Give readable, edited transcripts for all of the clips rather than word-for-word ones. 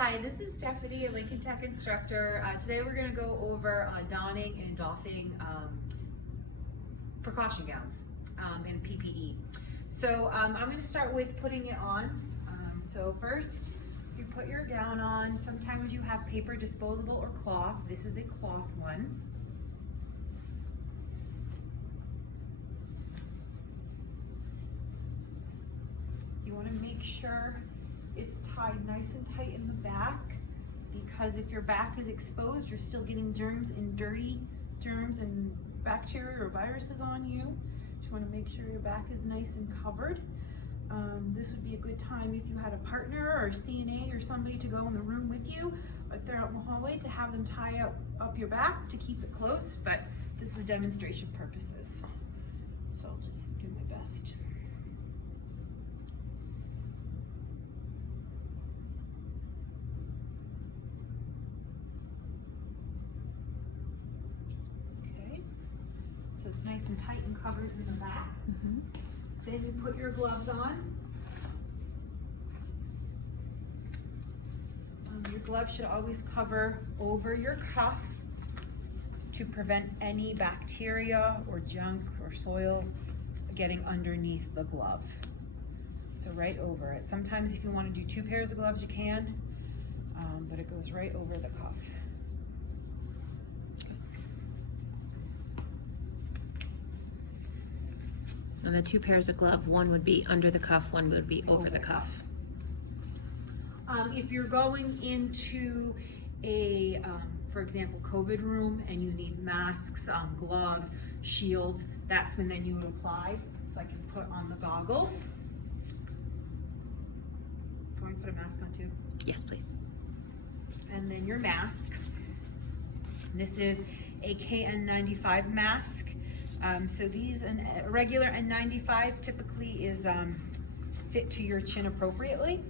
Hi, this is Stephanie, a Lincoln Tech instructor. Today we're going to go over donning and doffing precaution gowns and PPE. So I'm going to start with putting it on. So first you put your gown on. Sometimes you have paper, disposable, or cloth. This is a cloth one. You want to make sure it's tied nice and tight in the back, because if your back is exposed, you're still getting germs and dirty germs and bacteria or viruses on you. Just want to make sure your back is nice and covered. This would be a good time if you had a partner or a CNA or somebody to go in the room with you, if they're out in the hallway, to have them tie up your back to keep it close, but this is demonstration purposes. So I'll just do my best. So it's nice and tight and covered in the back. Then you put your gloves on. Your gloves should always cover over your cuff to prevent any bacteria or junk or soil getting underneath the glove. So right over it. Sometimes if you want to do 2 pairs of gloves, you can, but it goes right over the cuff. And the 2 pairs of glove, one would be under the cuff, one would be over the cuff. If you're going into a, for example, COVID room and you need masks, gloves, shields, that's when then you would apply. So I can put on the goggles. Do you want to put a mask on too? Yes, please. And then your mask. This is a KN95 mask. So these, a regular N95 typically is fit to your chin appropriately.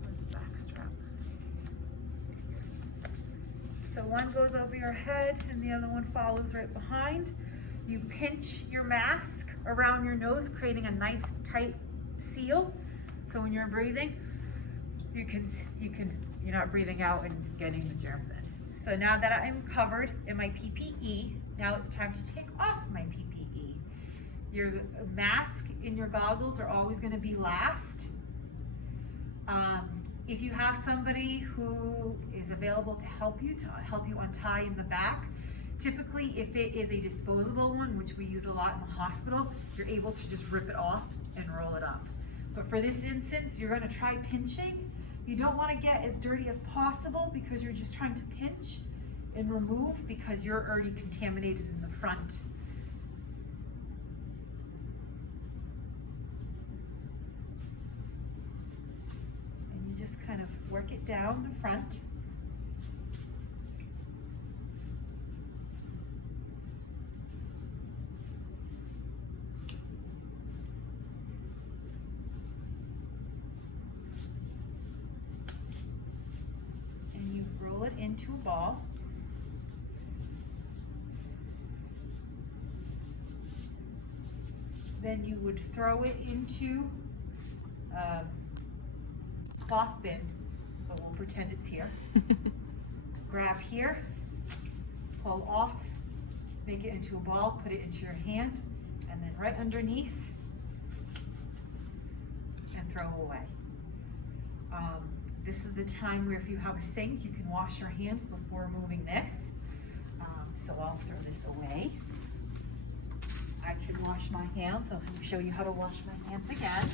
Where's the back strap? So one goes over your head and the other one follows right behind. You pinch your mask around your nose, creating a nice tight seal. So when you're breathing, you're not breathing out and getting the germs in. So now that I'm covered in my PPE, now it's time to take off my PPE. Your mask and your goggles are always going to be last. If you have somebody who is available to help you untie in the back, typically if it is a disposable one, which we use a lot in the hospital, you're able to just rip it off and roll it up. But for this instance, you're going to try pinching. You don't want to get as dirty as possible because you're just trying to pinch and remove, because you're already contaminated in the front. And you just kind of work it down the front. Roll it into a ball. Then you would throw it into a cloth bin, but we'll pretend it's here. Grab here, pull off, make it into a ball, put it into your hand, and then right underneath, and throw away. This is the time where if you have a sink, you can wash your hands before moving this. So I'll throw this away. I can wash my hands, so I'm going to show you how to wash my hands again.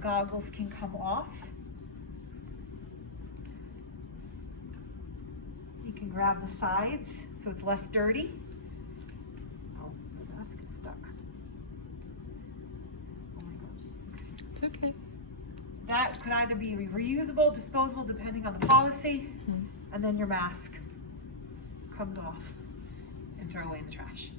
Goggles can come off. You can grab the sides so it's less dirty. Oh, the mask is stuck. that could either be reusable, disposable, depending on the policy, and then your mask comes off and throw away in the trash.